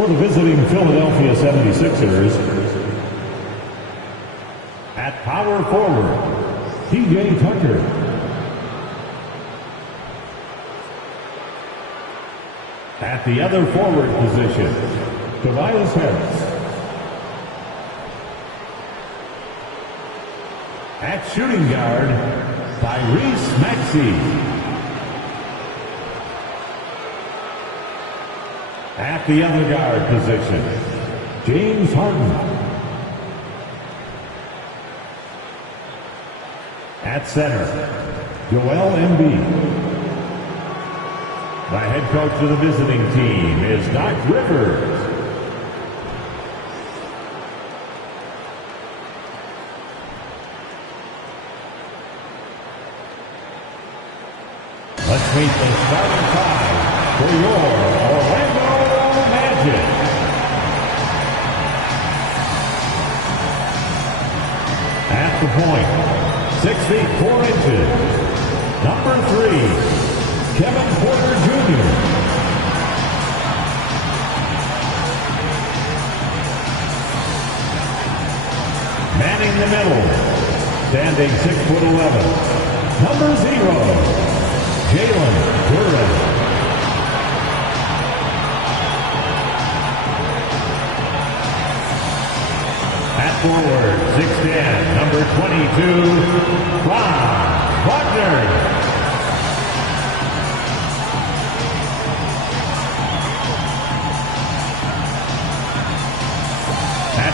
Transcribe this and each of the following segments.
For the visiting Philadelphia 76ers, at power forward, P.J. Tucker. At the other forward position, Tobias Harris. At shooting guard, Tyrese Maxey. At the other guard position, James Harden. At center, Joel Embiid. The head coach of the visiting team is Doc Rivers. Let's meet the starting five for your Orlando Magic. At the point, 6 feet 4 inches, number 3, Kevin Porter Jr. Manning the middle, standing 6'11", number 0, Jalen Duren. At forward, 6'10", number 22, Franz Wagner.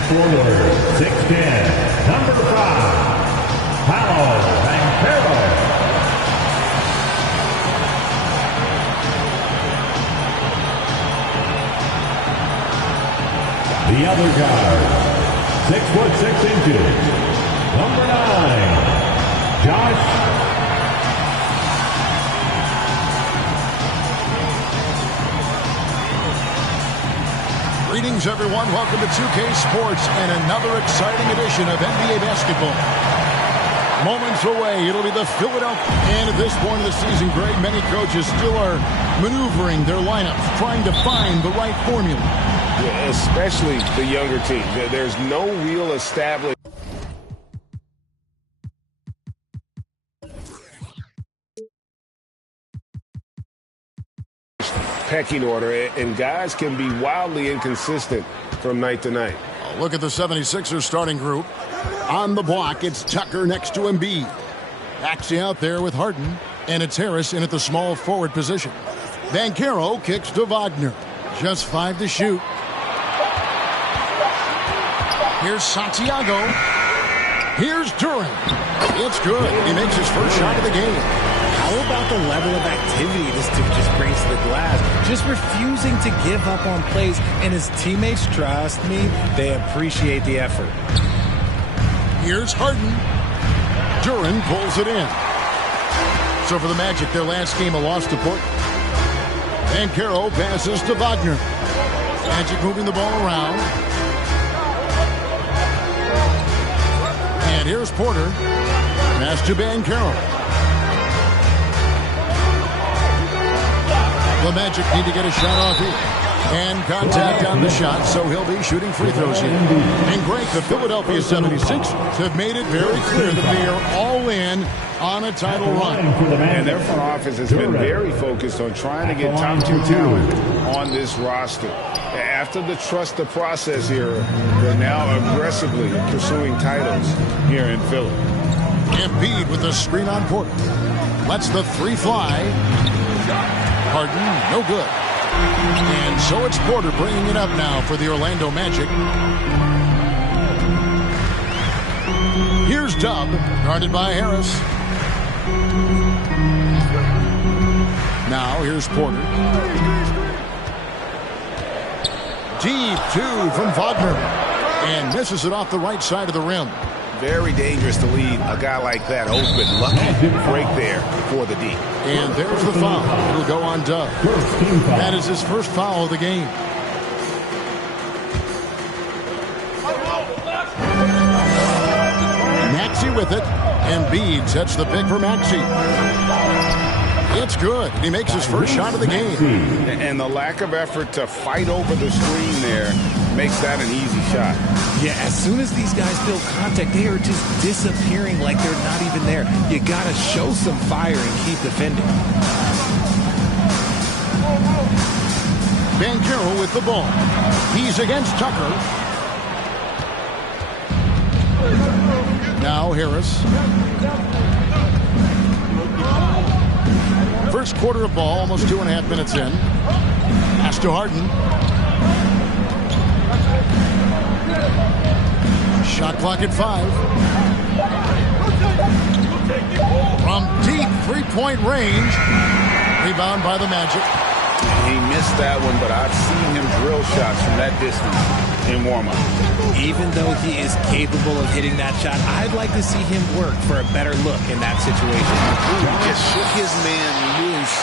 Forward, 6'10", number 5, Paolo Banchero. The other guard, 6'6", number 9, Josh. Greetings, everyone. Welcome to 2K Sports and another exciting edition of NBA basketball. Moments away, it'll be the Philadelphia. And at this point of the season, Greg, many coaches still are maneuvering their lineups, trying to find the right formula. Yeah, especially the younger teams. There's no real established pecking order, and guys can be wildly inconsistent from night to night. Look at the 76ers starting group. On the block, it's Tucker next to Embiid. Maxey out there with Harden, and it's Harris in at the small forward position. Banchero kicks to Wagner. Just 5 to shoot. Here's Santiago. Here's Duren. It's good. He makes his first shot of the game. How about the level of activity this dude just brings to the glass? Just refusing to give up on plays, and his teammates, trust me, they appreciate the effort. Here's Harden. Duren pulls it in. So for the Magic, their last game, a loss to Portland. Banchero passes to Wagner. Magic moving the ball around. And here's Porter. Pass to Banchero. The Magic need to get a shot off here. And contact on the shot, so he'll be shooting free throws here. And great, the Philadelphia 76ers have made it very clear that they are all in on a title run. And their front office has been very focused on trying to get top 2 talent on this roster. After the trust the process era, they're now aggressively pursuing titles here in Philly. Embiid with the screen on Porter. Lets the 3 fly. Harden, no good. And so it's Porter bringing it up now for the Orlando Magic. Here's Dub, guarded by Harris. Now here's Porter. Deep 2 from Wagner. And misses it off the right side of the rim. Very dangerous to leave a guy like that open. Lucky break there for the D. And there's the foul. It'll go on Dub. That is his first foul of the game. Maxey with it. Embiid sets the pick for Maxey. It's good. He makes his first shot of the game. And the lack of effort to fight over the screen there makes that an easy shot. Yeah, as soon as these guys feel contact, they are just disappearing like they're not even there. You got to show some fire and keep defending. Banchero with the ball. He's against Tucker. Now Harris. First quarter of ball, almost 2.5 minutes in. Pass to Harden. Shot clock at 5. From deep three-point range. Rebound by the Magic. He missed that one, but I've seen him drill shots from that distance in warm-up. Even though he is capable of hitting that shot, I'd like to see him work for a better look in that situation. Ooh, he just shook his man loose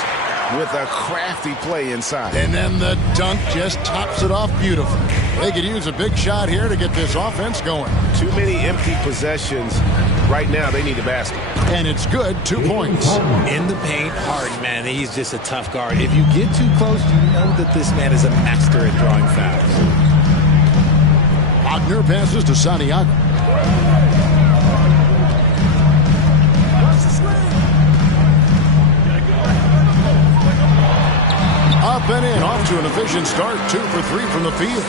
with a crafty play inside. And then the dunk just tops it off beautifully. They could use a big shot here to get this offense going. Too many empty possessions. Right now, they need a basket. And it's good, 2 points. In the paint, Harden, man, he's just a tough guard. If you get too close, you know that this man is a master at drawing fouls. Wagner passes to Santiago. Up and in, off to an efficient start. 2 for 3 from the field.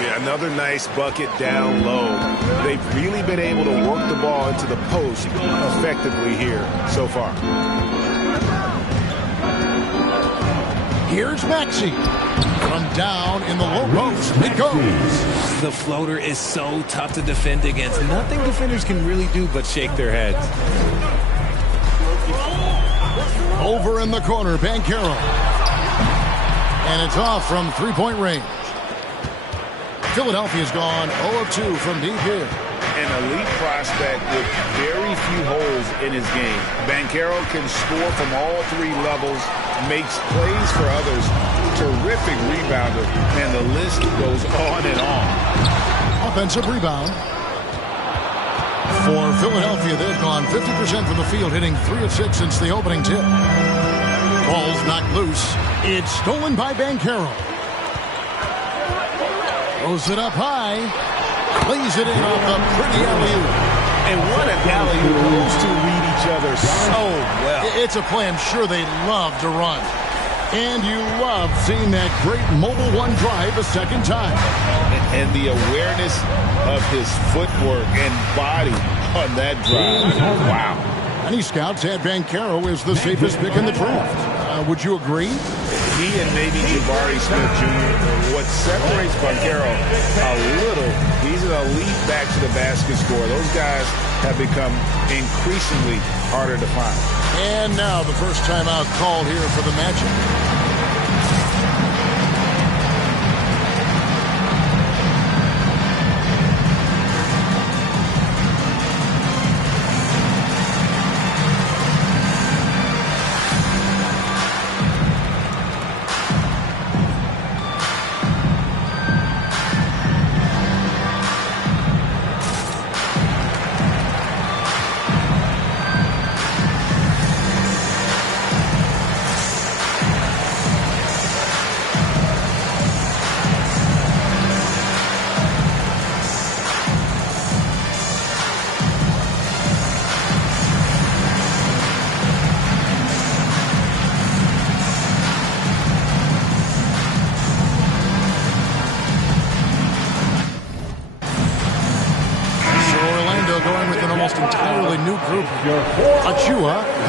Yeah, another nice bucket down low. They've really been able to work the ball into the post effectively here so far. Here's Maxey. From down in the low post. It goes. The floater is so tough to defend against. Nothing defenders can really do but shake their heads. Over in the corner, Banchero. And it's off from three-point range. Philadelphia's gone 0 of 2 from deep here. An elite prospect with very few holes in his game. Banchero can score from all 3 levels, makes plays for others, terrific rebounder, and the list goes on and on. Offensive rebound. For Philadelphia, they've gone 50% from the field, hitting 3 of 6 since the opening tip. Ball's knocked loose. It's stolen by Banchero. Throws it up high. Plays it in off the pretty alley-oop. And what an alley-oop. Those two read each other so well. It's a play I'm sure they love to run. And you love seeing that great mobile one drive a second time. And the awareness of his footwork and body on that drive. Wow. Many scouts had Banchero as the safest pick in the draft. Would you agree? He and maybe Jabari Smith Jr. What separates Banchero a little, he's an elite back to the basket scorer. Those guys have become increasingly harder to find. And now the first timeout called here for the Magic.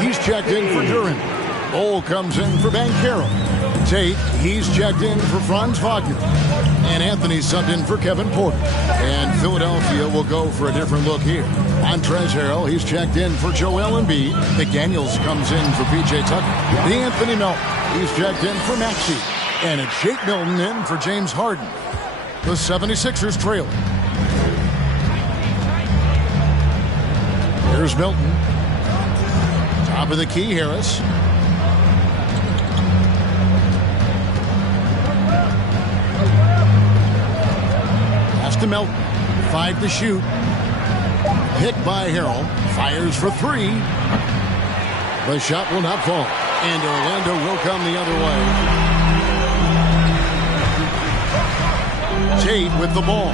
He's checked in for Duran. Bol comes in for Banchero. Tate, he's checked in for Franz Wagner. And Anthony subbed in for Kevin Porter. And Philadelphia will go for a different look here. Montrezl Harrell, he's checked in for Joel Embiid. McDaniels comes in for P.J. Tucker. Anthony Melton, he's checked in for Maxey. And it's Shake Milton in for James Harden. The 76ers trail. Here's Milton. Top of the key, Harris. Pass to Melton. 5 to shoot. Hit by Harrell. Fires for 3. The shot will not fall. And Orlando will come the other way. Tate with the ball.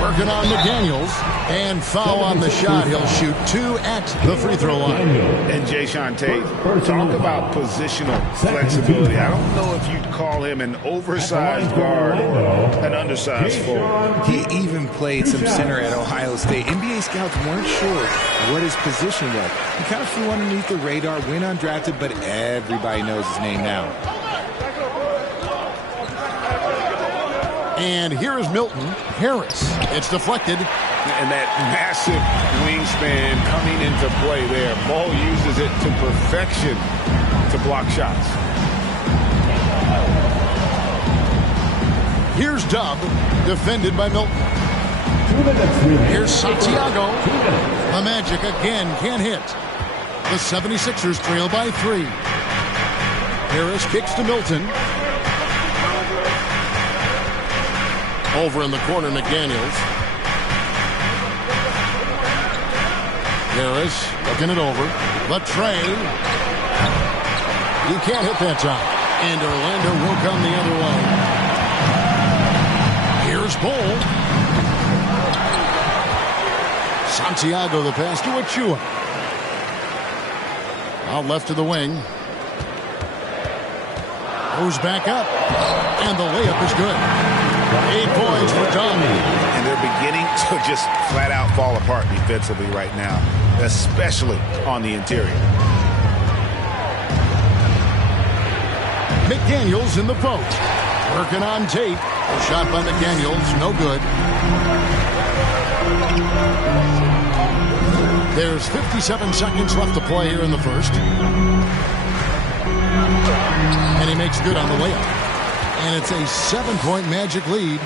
Working on McDaniels. And foul on the shot. He'll shoot 2 at the free throw line. And Jason Tate, talk about positional flexibility. I don't know if you'd call him an oversized guard or an undersized forward. He even played some center at Ohio State. NBA scouts weren't sure what his position was. He kind of flew underneath the radar, went undrafted, but everybody knows his name now. And here is Milton Harris. It's deflected. And that massive wingspan coming into play there. Ball uses it to perfection to block shots. Here's Dub, defended by Milton. Here's Santiago. The Magic again can't hit. The 76ers trail by 3. Harris kicks to Milton. Over in the corner, McDaniels. Harris looking it over. The tray. He can't hit that time. And Orlando will come the other way. Here's Bull. Santiago the pass to Achua. Out left to the wing. Goes back up. And the layup is good. 8 points for Tommy. And they're beginning to just flat out fall apart defensively right now, especially on the interior. McDaniels in the post. Working on Tate. A shot by McDaniels. No good. There's 57 seconds left to play here in the first. And he makes good on the layup. And it's a 7-point Magic lead.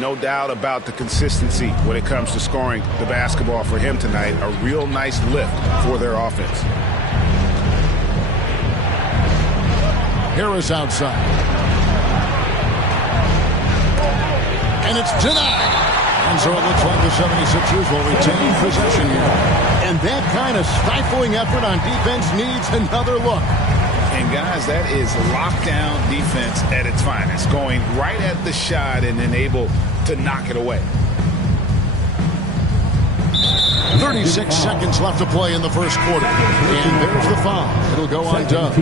No doubt about the consistency when it comes to scoring the basketball for him tonight. A real nice lift for their offense. Harris outside. And it's denied. And so it looks like the 76ers will retain possession here. And that kind of stifling effort on defense needs another look. And guys, that is lockdown defense at its finest, going right at the shot and then able to knock it away. 36 seconds left to play in the first quarter. And there's the foul. It'll go on Dub.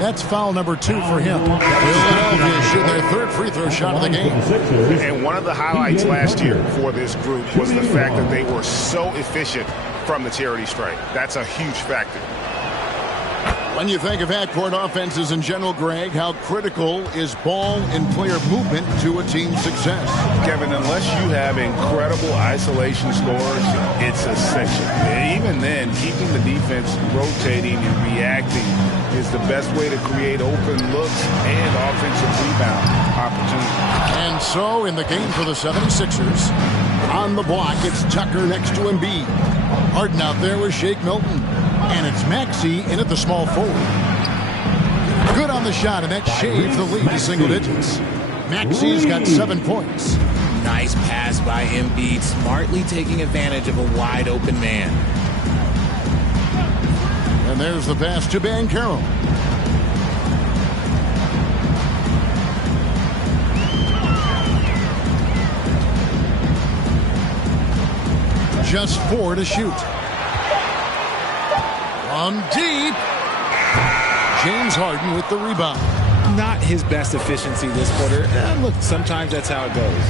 That's foul number 2 for him. Philadelphia shooting their 3rd free throw shot of the game. And one of the highlights last year for this group was the fact that they were so efficient from the charity stripe. That's a huge factor. When you think of half-court offenses in general, Greg, how critical is ball and player movement to a team's success? Kevin, unless you have incredible isolation scores, it's essential. And even then, keeping the defense rotating and reacting is the best way to create open looks and offensive rebound opportunities. And so, in the game for the 76ers, on the block, it's Tucker next to Embiid. Harden out there with Shake Milton. And it's Maxey in at the small forward. Good on the shot, and that shaves the lead to single digits. Maxey's got 7 points. Nice pass by Embiid, smartly taking advantage of a wide-open man. And there's the pass to Banchero. Just 4 to shoot. On deep. James Harden with the rebound. Not his best efficiency this quarter. Look, sometimes that's how it goes.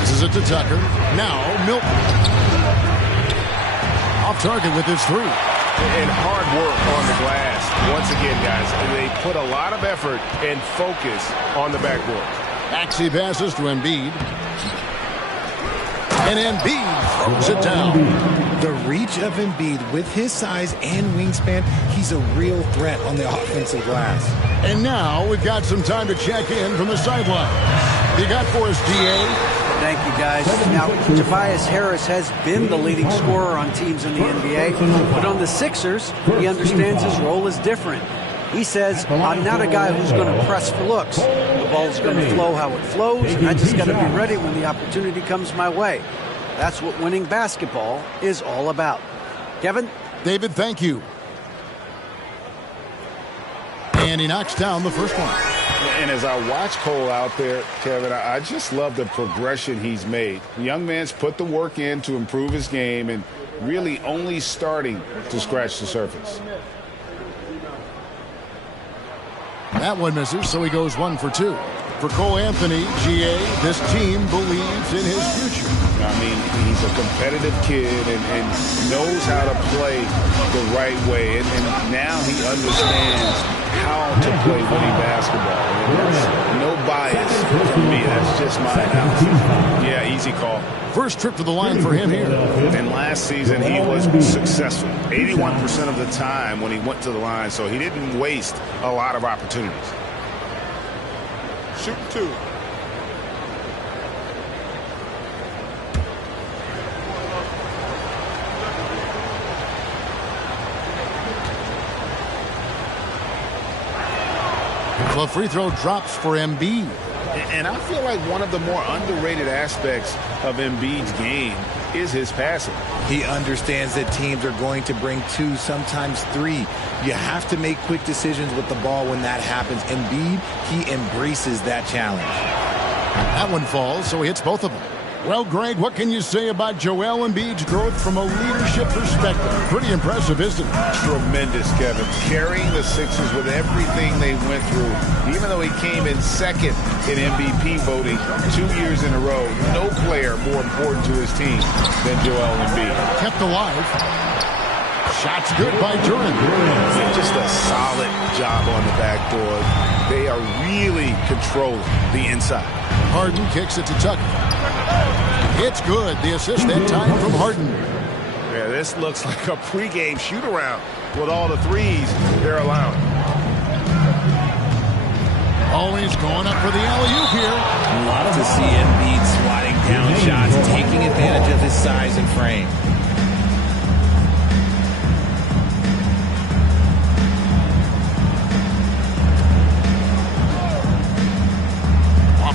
This is it to Tucker. Now Milton. Off target with his 3. And hard work on the glass. Once again, guys, they put a lot of effort and focus on the backboard. Maxey passes to Embiid. And Embiid throws it down. The reach of Embiid with his size and wingspan, he's a real threat on the offensive glass. And now we've got some time to check in from the sideline. You got for us, DA? Thank you, guys. Now, Tobias Harris has been the leading scorer on teams in the NBA, but on the Sixers, he understands his role is different. He says, I'm not a guy who's going to press for looks. The ball's going to flow how it flows, and I just got to be ready when the opportunity comes my way. That's what winning basketball is all about. Kevin? David, thank you. And he knocks down the first one. And as I watch Cole out there, Kevin, I just love the progression he's made. The young man's put the work in to improve his game and really only starting to scratch the surface. That one misses, so he goes 1 for 2. For Cole Anthony, GA, this team believes in his future. I mean, he's a competitive kid and knows how to play the right way. And now he understands how to play winning basketball. And that's no bias for me. That's just my analysis. Yeah, easy call. First trip to the line for him here. And last season, he was successful 81% of the time when he went to the line, so he didn't waste a lot of opportunities. Shoot 2. The free throw drops for Embiid. And I feel like one of the more underrated aspects of Embiid's game is his passing. He understands that teams are going to bring 2, sometimes 3. You have to make quick decisions with the ball when that happens. Embiid, he embraces that challenge. That one falls, so he hits both of them. Well, Greg, what can you say about Joel Embiid's growth from a leadership perspective? Pretty impressive, isn't it? Tremendous, Kevin. Carrying the Sixers with everything they went through. Even though he came in second in MVP voting 2 years in a row, no player more important to his team than Joel Embiid. Kept alive. Shots good by Durant. Just a solid job on the backdoor. They are really controlling the inside. Harden kicks it to Tucker. It's good. The assist that time from Harden. Yeah, this looks like a pregame shoot-around with all the threes they're allowing. Always going up for the alley-oop here. Love to see Embiid swatting down shots, taking advantage of his size and frame.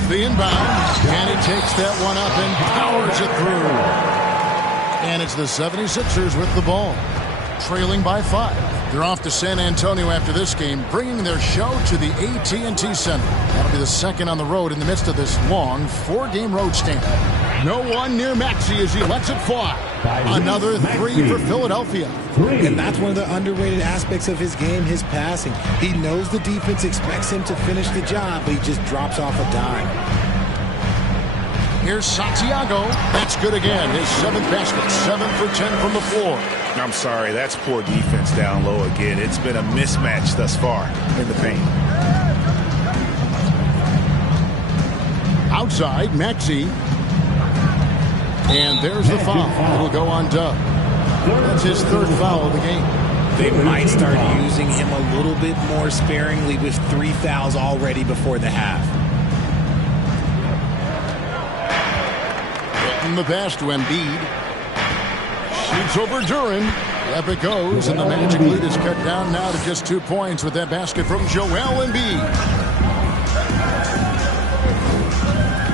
The inbound, and he takes that one up and powers it through. And it's the 76ers with the ball, trailing by 5. They're off to San Antonio after this game, bringing their show to the AT&T Center. That'll be the second on the road in the midst of this long 4-game road stand. No one near Maxey as he lets it fly. Another 3 for Philadelphia. And that's one of the underrated aspects of his game, his passing. He knows the defense expects him to finish the job, but he just drops off a dime. Here's Santiago. That's good again. His 7th basket. 7 for 10 from the floor. I'm sorry, that's poor defense down low again. It's been a mismatch thus far in the paint. Outside, Maxey. And there's the foul. It'll go on Dub. That's his 3rd foul of the game. They might start using him a little bit more sparingly with 3 fouls already before the half. Getting the pass to Embiid. Shoots over Durant. Up it goes, and the Magic lead is cut down now to just 2 points with that basket from Joel Embiid.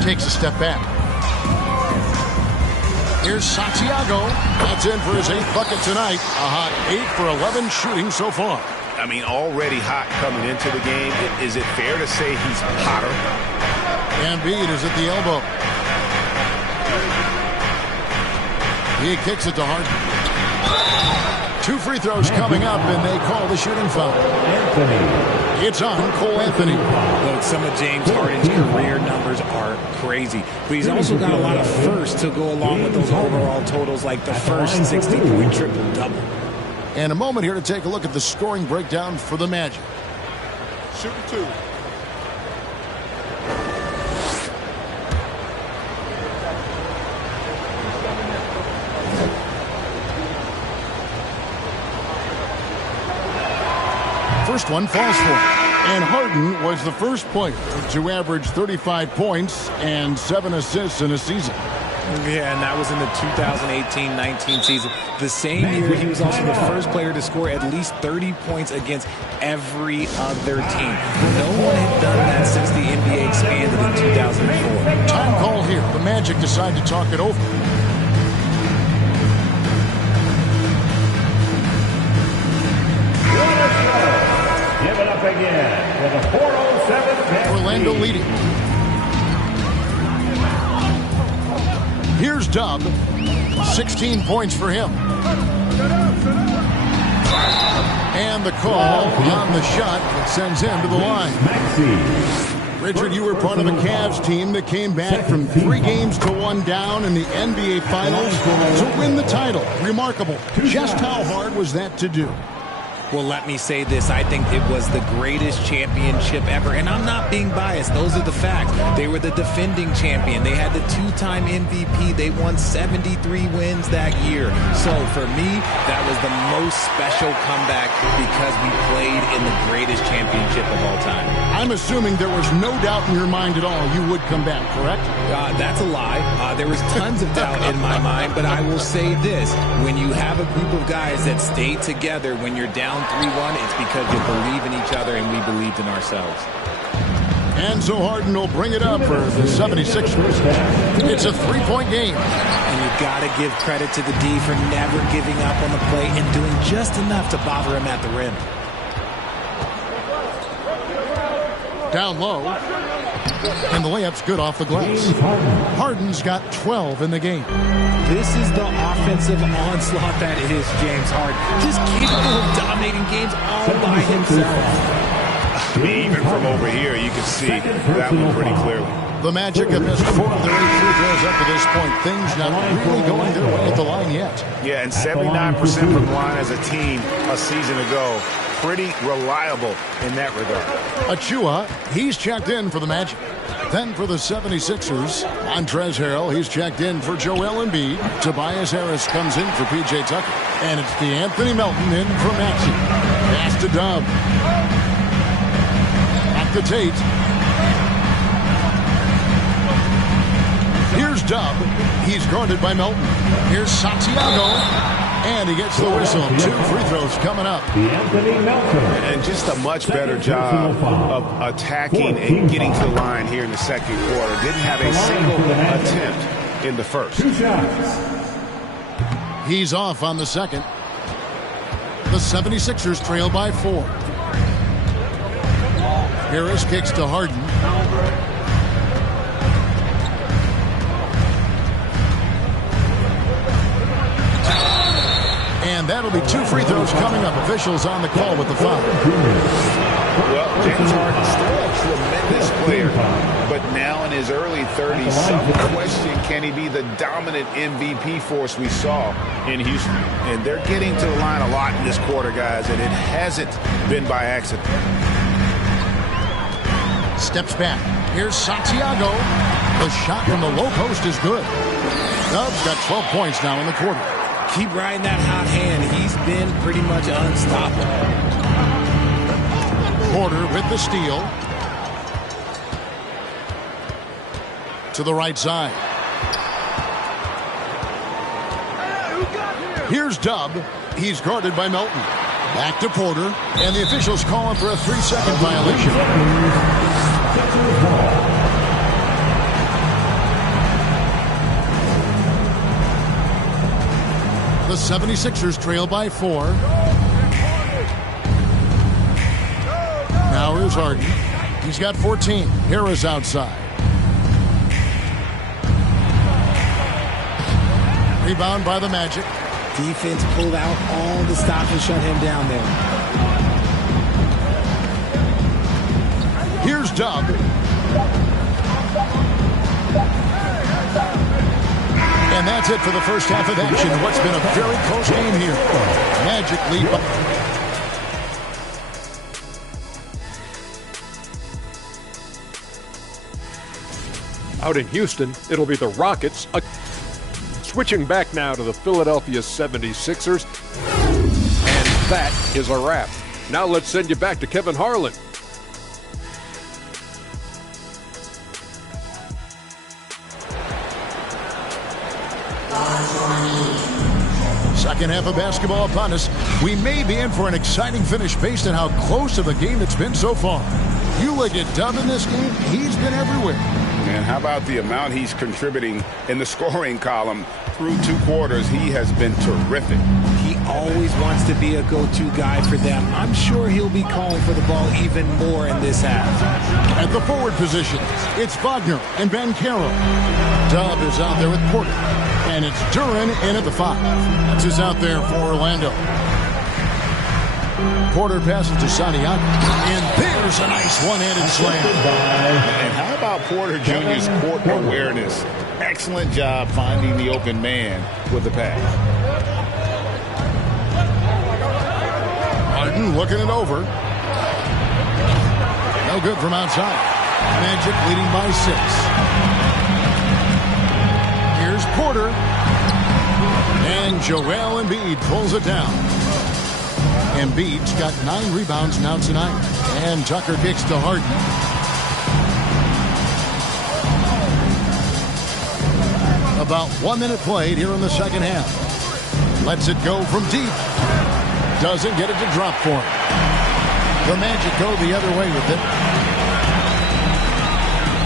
Takes a step back. Here's Santiago. That's in for his 8th bucket tonight. A hot 8 for 11 shooting so far. I mean, already hot coming into the game. Is it fair to say he's hotter? Embiid is at the elbow. He kicks it to Harden. 2 free throws coming up, and they call the shooting foul. Anthony. It's on Cole Anthony. Look, some of James Harden's career numbers are crazy, but he's also got a lot of firsts to go along with those overall totals, like the first 60-point triple-double. And a moment here to take a look at the scoring breakdown for the Magic. Shooting 2. First one falls for him. And Harden was the first player to average 35 points and 7 assists in a season. Yeah, and that was in the 2018-19 season. The same year, he was also the first player to score at least 30 points against every other team. No one had done that since the NBA expanded in 2004. Time call here. The Magic decide to talk it over. up again with a 4:07. Orlando leading. Here's Dub. 16 points for him. And the call on the shot that sends him to the line. Richard, you were part of a Cavs team that came back from 3 games to 1 down in the NBA Finals to win the title. Remarkable. Just how hard was that to do? Well, let me say this. I think it was the greatest championship ever. And I'm not being biased. Those are the facts. They were the defending champion. They had the 2-time MVP. They won 73 wins that year. So for me, that was the most special comeback because we played in the greatest championship of all time. I'm assuming there was no doubt in your mind at all you would come back, correct? That's a lie. There was tons of doubt in my mind, but I will say this. When you have a group of guys that stay together when you're down 3-1, it's because you believe in each other and we believed in ourselves. And so Harden will bring it up for the 76ers. It's a 3-point game. And you got to give credit to the D for never giving up on the play and doing just enough to bother him at the rim. Down low. And the layup's good off the glass. Harden's got 12 in the game. This is the offensive onslaught that is James Harden. Just capable of dominating games all by himself. Even from over here, you can see that one pretty clearly. The Magic have missed 4 of their 8 free throws up to this point. Things not really going their way at the line yet. Yeah, and 79% from the line as a team a season ago. Pretty reliable in that regard. Achua, he's checked in for the Magic. Then for the 76ers, Montrezl Harrell, he's checked in for Joel Embiid. Tobias Harris comes in for P.J. Tucker. And it's DeAnthony Melton in for Maxey. Pass to Dub. Back to Tate. Here's Dub. He's guarded by Melton. Here's Santiago. And he gets the whistle. 2 free throws coming up. And just a much better job of attacking and getting to the line here in the second quarter. Didn't have a single attempt in the first. He's off on the second. The 76ers trail by 4. Harris kicks to Harden. And that'll be 2 free throws coming up. Officials on the call with the foul. Well, James Harden still a tremendous player, but now in his early 30s, some question, can he be the dominant MVP force we saw in Houston? And they're getting to the line a lot in this quarter, guys, and it hasn't been by accident. Steps back. Here's Santiago. The shot from the low post is good. Dub's got 12 points now in the quarter. Keep riding that hot hand. He's been pretty much unstoppable. Porter with the steal. To the right side. Here's Dub. He's guarded by Melton. Back to Porter. And the officials calling for a 3-second violation. The 76ers trail by 4. Now here's Harden. He's got 14. Harris outside. Rebound by the Magic. Defense pulled out all the stops and shut him down there. Here's Dub. And that's it for the first half of action. What's been a very close game here. Magic lead. Out in Houston, it'll be the Rockets. Switching back now to the Philadelphia 76ers. And that is a wrap. Now let's send you back to Kevin Harlan. Second half of basketball upon us. We may be in for an exciting finish based on how close of a game it's been so far. You look at Dub in this game, he's been everywhere. And how about the amount he's contributing in the scoring column through 2 quarters? He has been terrific. He always wants to be a go-to guy for them. I'm sure he'll be calling for the ball even more in this half. At the forward position, it's Wagner and Ben Carroll. Dub is out there with Porter. And it's Duran in at the 5. That's who's out there for Orlando. Porter passes to Santiago. And there's a nice one-handed slam. And how about Porter Jr.'s court awareness? Excellent job finding the open man with the pass. Harden looking it over. No good from outside. Magic leading by 6. Here's Porter. And Joel Embiid pulls it down. Embiid's got 9 rebounds now tonight. And Tucker kicks to Harden. About 1 minute played here in the second half. Lets it go from deep. Doesn't get it to drop for him. The Magic go the other way with it.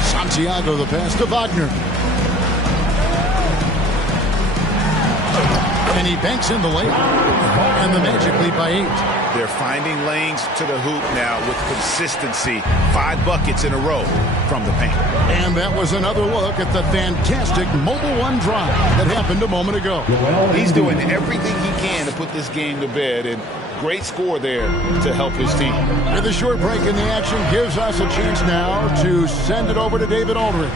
Santiago the pass to Wagner. And he banks in the lane. And the Magic lead by 8. They're finding lanes to the hoop now with consistency. 5 buckets in a row from the paint. And that was another look at the fantastic Mobile One drive that happened a moment ago. He's doing everything he can to put this game to bed, and great score there to help his team. With a short break in the action gives us a chance now to send it over to David Aldridge.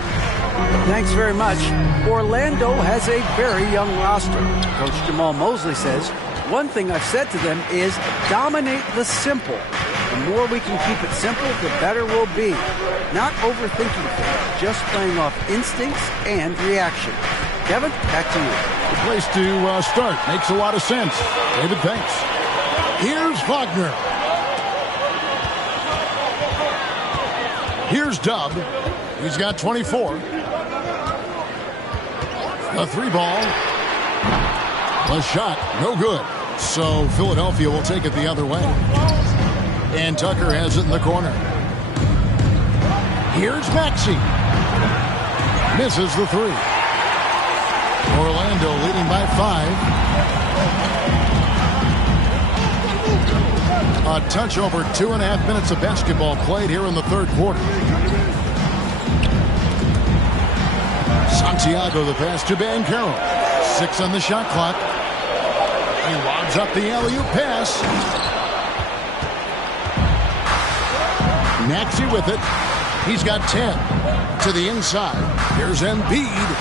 Thanks very much. Orlando has a very young roster. Coach Jamal Mosley says, one thing I've said to them is dominate the simple. The more we can keep it simple, the better we'll be. Not overthinking things, just playing off instincts and reaction. Kevin, back to you. The place to start. Makes a lot of sense. David, thanks. Here's Wagner. Here's Dub. He's got 24. A 3-ball. A shot. No good. So Philadelphia will take it the other way. And Tucker has it in the corner. Here's Maxey. Misses the 3. Orlando leading by 5. A touch over 2.5 minutes of basketball played here in the third quarter. Santiago the pass to Ben Carroll. 6 on the shot clock. He lobs up the alley-oop pass. Maxey with it. He's got 10 to the inside. Here's Embiid.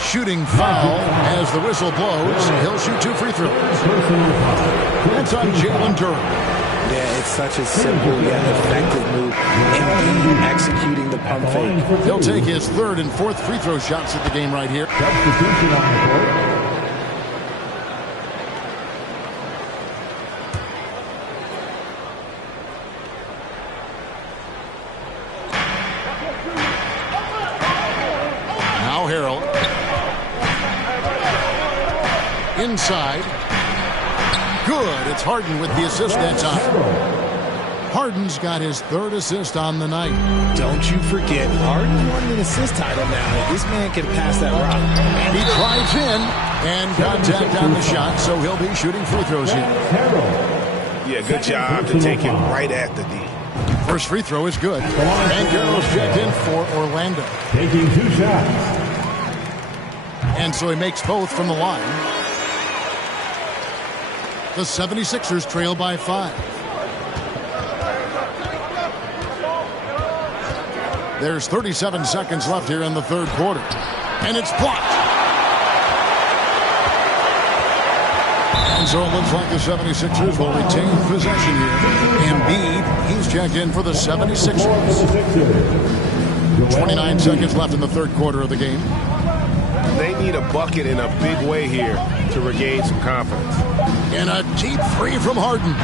Shooting foul as the whistle blows. He'll shoot 2 free throws. That's on Jalen Duran. Yeah, it's such a simple yet effective move. Embiid executing the pump fake. He'll take his 3rd and 4th free throw shots at the game right here. Substitution on the court. Now Harrell. Inside. Good. It's Harden with the assist that time. Harden's got his 3rd assist on the night. Don't you forget, Harden won an assist title now. This man can pass that rock. And he drives in and contact on the shot, so he'll be shooting free throws here. Yeah, good job to take it right at the D. First free throw is good. And Carroll's checked in for Orlando. Taking 2 shots. And so he makes both from the line. The 76ers trail by 5. There's 37 seconds left here in the third quarter. And it's blocked. And so it looks like the 76ers will retain possession here. Embiid, he's checked in for the 76ers. 29 seconds left in the third quarter of the game. They need a bucket in a big way here to regain some confidence. And a deep 3 from Harden.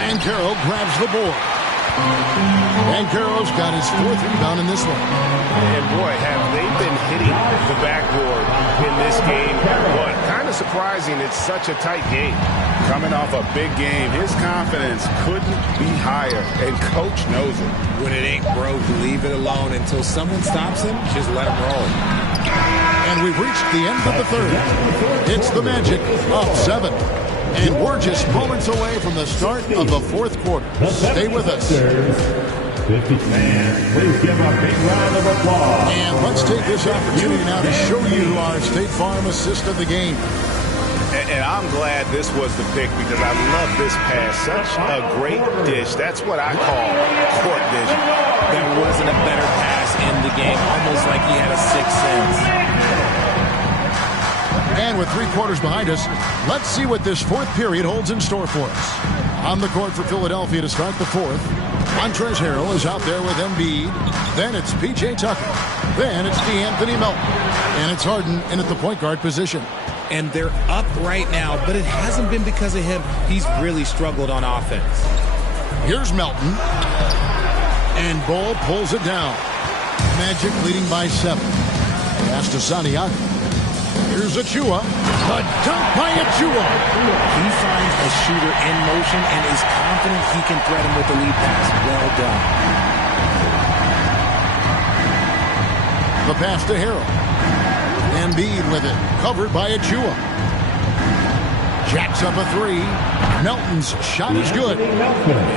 And Carroll grabs the board. And Carroll's got his 4th rebound in this one. And boy, have they been hitting the backboard in this game. But kind of surprising, it's such a tight game. Coming off a big game, his confidence couldn't be higher, and coach knows it. When it ain't broke, leave it alone until someone stops him. Just let him roll. And we've reached the end of the third. It's the Magic up 7. And we're just moments away from the start of the fourth quarter. Stay with us. 50 fans, please give a big round of applause. And let's take this opportunity now to show you our State Farm assist of the game. And I'm glad this was the pick because I love this pass. Such a great dish. That's what I call court vision. There wasn't a better pass in the game. Almost like he had a sixth sense. And with 3 quarters behind us, let's see what this fourth period holds in store for us. On the court for Philadelphia to start the fourth, Montrezl Harrell is out there with Embiid. Then it's P.J. Tucker. Then it's DeAnthony Melton. And it's Harden in at the point guard position. And they're up right now, but it hasn't been because of him. He's really struggled on offense. Here's Melton. And Ball pulls it down. Magic leading by 7. Pass to Santiago. Here's Achua. A dunk by Achua. He finds a shooter in motion and is confident he can thread him with the lead pass. Well done. The pass to Harrell. Embiid with it. Covered by Achua. Jacks up a 3. Melton's shot is good.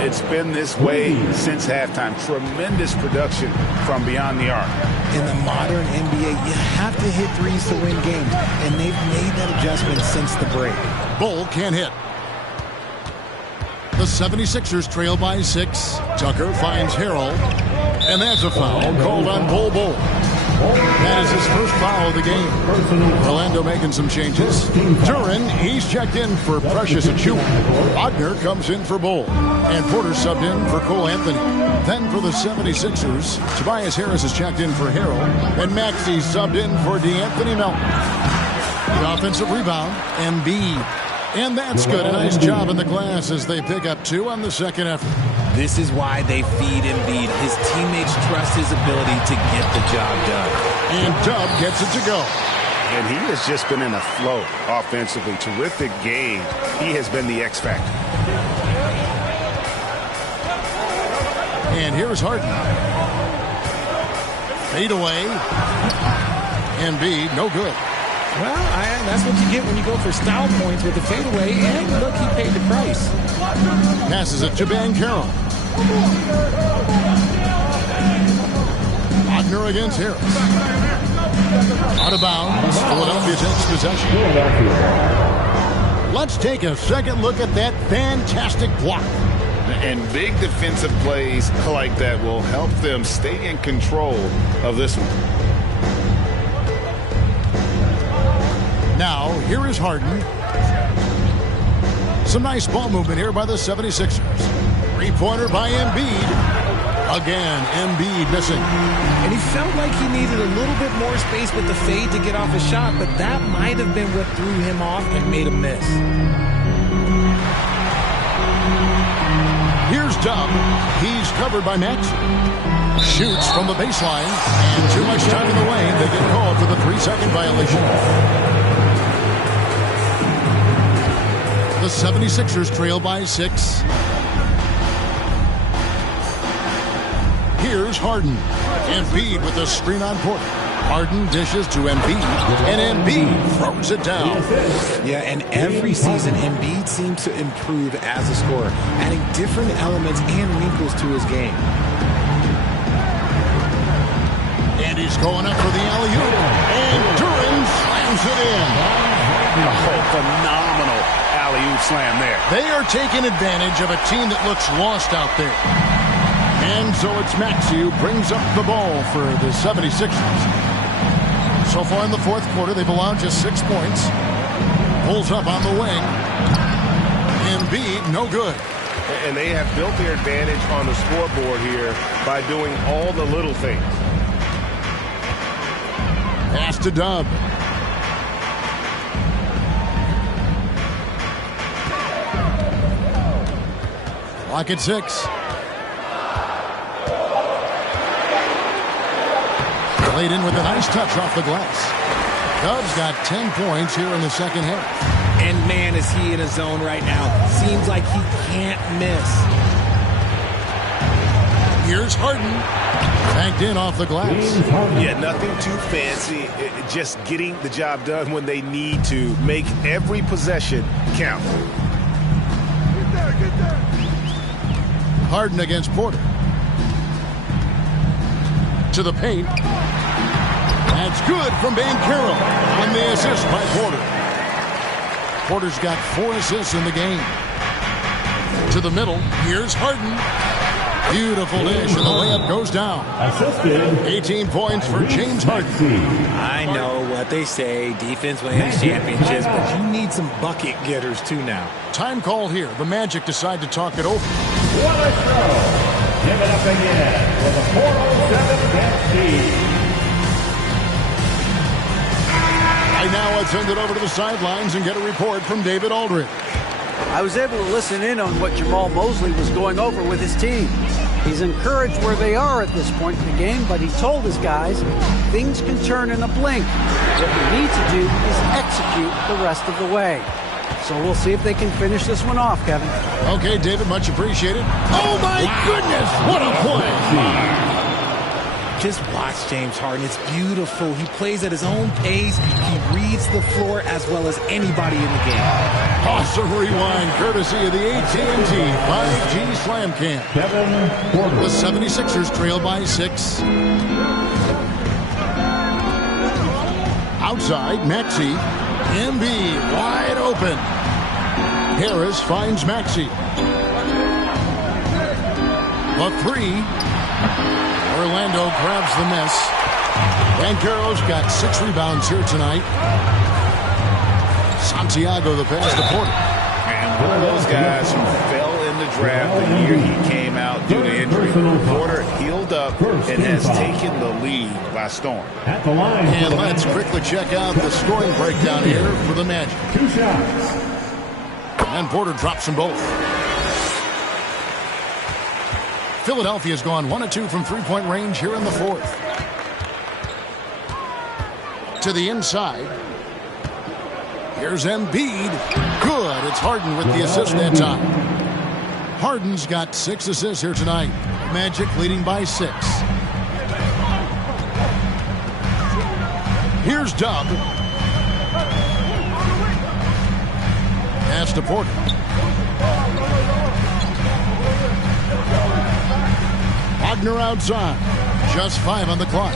It's been this way since halftime. Tremendous production from beyond the arc. In the modern NBA, you have to hit threes to win games, and they've made that adjustment since the break. Bull can't hit. The 76ers trail by 6. Tucker finds Harrell, and that's a foul called on Bull. That is his first foul of the game. Orlando making some changes. Duran, he's checked in for Precious Achua. Wagner comes in for Bull. And Porter subbed in for Cole Anthony. Then for the 76ers, Tobias Harris is checked in for Harrell. And Maxey subbed in for DeAnthony Melton. The offensive rebound, Embiid. And that's good. A nice job in the glass as they pick up 2 on the second effort. This is why they feed Embiid. His teammates trust his ability to get the job done. And Dub gets it to go. And he has just been in a flow offensively. Terrific game. He has been the X factor. And here's Harden. Fade away. Embiid, no good. Well, that's what you get when you go for style points with the fadeaway. And look, he paid the price. Passes it to Banchero. Wagner against Harris. Out of bounds. Philadelphia takes possession. Let's take a second look at that fantastic block. And big defensive plays like that will help them stay in control of this one. Now, here is Harden. Some nice ball movement here by the 76ers. 3-pointer by Embiid. Again, Embiid missing. And he felt like he needed a little bit more space with the fade to get off a shot, but that might have been what threw him off and made him miss. Here's Dub. He's covered by Max. Shoots from the baseline. And too much time in the lane. They get called for the 3-second violation. The 76ers trail by 6. Here's Harden. Embiid with the screen on Porter. Harden dishes to Embiid, and Embiid throws it down. Yeah, and every season, Embiid seems to improve as a scorer, adding different elements and wrinkles to his game. And he's going up for the alley-oop, and Duran slams it in. Oh, phenomenal alley-oop slam there. They are taking advantage of a team that looks lost out there. And so it's Maxey who brings up the ball for the 76ers. So far in the fourth quarter, they've allowed just 6 points. Pulls up on the wing. Embiid, no good. And they have built their advantage on the scoreboard here by doing all the little things. Pass to Dub. Clock at 6. Laid in with a nice touch off the glass. Dub's got 10 points here in the second half. And man, is he in a zone right now. Seems like he can't miss. Here's Harden. Banked in off the glass. Yeah, nothing too fancy. Just getting the job done when they need to. Make every possession count. Get there. Harden against Porter. To the paint. That's good from Banchero. On the assist by Porter. Porter's got 4 assists in the game. To the middle. Here's Harden. Beautiful dish, and the layup goes down. Assisted. 18 points for James Harden. I know what they say, defense wins championships, but you need some bucket getters too now. Time call here. The Magic decide to talk it over. What a throw. Give it up again for the 407 dance team. Right now, let's send it over to the sidelines and get a report from David Aldridge. I was able to listen in on what Jamal Mosley was going over with his team. He's encouraged where they are at this point in the game, but he told his guys things can turn in a blink. What we need to do is execute the rest of the way. So we'll see if they can finish this one off, Kevin. Okay, David, much appreciated. Oh, my goodness, what a play! Just watch James Harden. It's beautiful. He plays at his own pace. He reads the floor as well as anybody in the game. Awesome rewind, courtesy of the AT&T 5G Slam Camp. Kevin Porter. The 76ers trail by 6. Outside, Maxey. Embiid wide open. Harris finds Maxey. A 3. Orlando grabs the miss. Banchero's got 6 rebounds here tonight. Santiago the pass to Porter. And one of those guys who fell in the draft the year he came out due to injury. Porter healed up and has taken the lead by storm. At the line. And let's quickly check out the scoring breakdown here for the Magic. 2 shots. And Porter drops them both. Philadelphia's gone 1 of 2 from three-point range here in the 4th. To the inside. Here's Embiid. Good. It's Harden with the assist that time. Harden's got 6 assists here tonight. Magic leading by 6. Here's Dub. Pass to Porter. Wagner outside. Just 5 on the clock.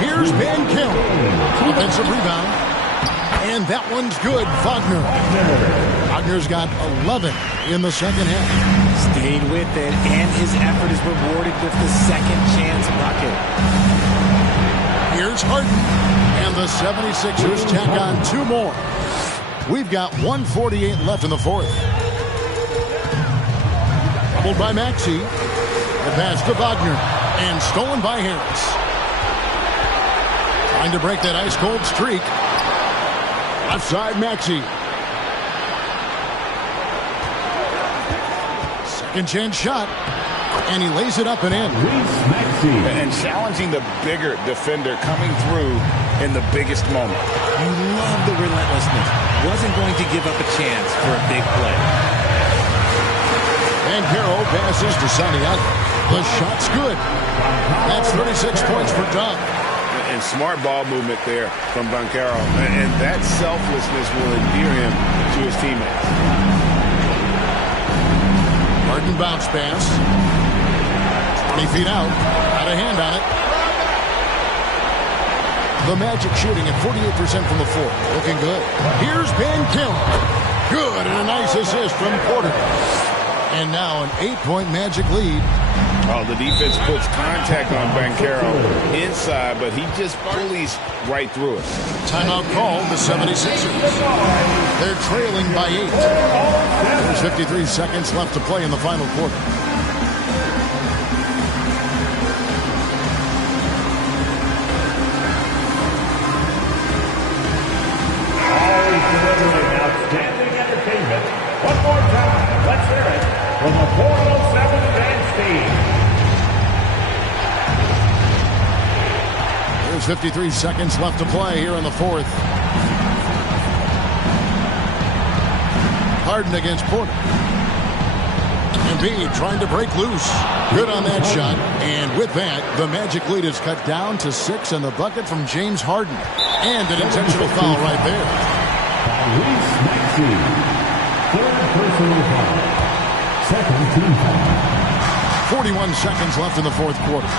Here's Banchero. Offensive rebound. And that one's good. Wagner. Wagner's got 11 in the second half. Stayed with it, and his effort is rewarded with the second chance bucket. Here's Harden. And the 76ers tack on 2 more. We've got 1:48 left in the 4th. Doubled by Maxey. The pass to Wagner. And stolen by Harris. Trying to break that ice-cold streak. Left side, Maxey. Second chance shot. And he lays it up and in. And challenging the bigger defender coming through in the biggest moment. You love the relentlessness. Wasn't going to give up a chance for a big play. Banchero passes to Santiago. The shot's good. That's 36 points for Dub. And smart ball movement there from Banchero. And that selflessness will endear him to his teammates. Harden bounce pass. 20 feet out. Got a hand on it. The Magic shooting at 48% from the floor. Looking good. Here's Banchero. Good, and a nice assist from Porter. And now an 8-point Magic lead. Oh, the defense puts contact on Banchero inside, but he just bullies right through it. Timeout called the 76ers. They're trailing by 8. There's 53 seconds left to play in the final quarter. Always delivering outstanding entertainment. One more time. Let's hear it from the 407 dance team. There's 53 seconds left to play here in the 4th. Harden against Porter. Embiid trying to break loose. Good on that shot. And with that, the Magic lead is cut down to 6, and the bucket from James Harden. And an intentional foul right there. Reese Maxey. Third personal foul. Second team foul. 41 seconds left in the fourth quarter.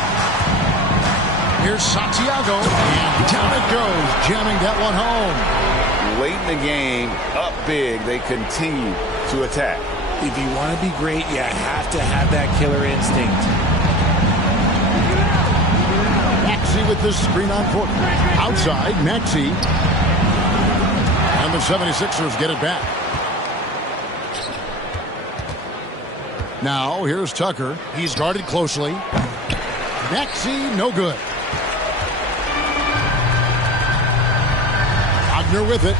Here's Santiago, and down it goes, jamming that one home. Late in the game, up big, they continue to attack. If you want to be great, you have to have that killer instinct. Maxey with the screen on court. Outside, Maxey. And the 76ers get it back. Now, here's Tucker. He's guarded closely. Maxey, no good. Wagner with it.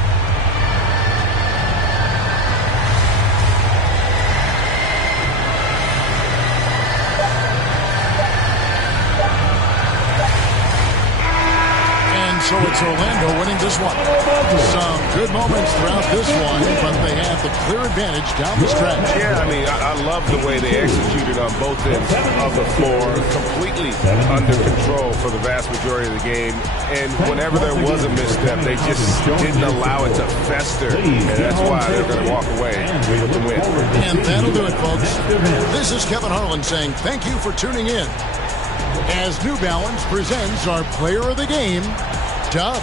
So it's Orlando winning this one. Some good moments throughout this one, but they have the clear advantage down the stretch. Yeah, I mean, I love the way they executed on both ends of the floor, completely under control for the vast majority of the game. And whenever there was a misstep, they just didn't allow it to fester. And that's why they're going to walk away with the win. And that'll do it, folks. This is Kevin Harlan saying thank you for tuning in as New Balance presents our Player of the Game, Dub.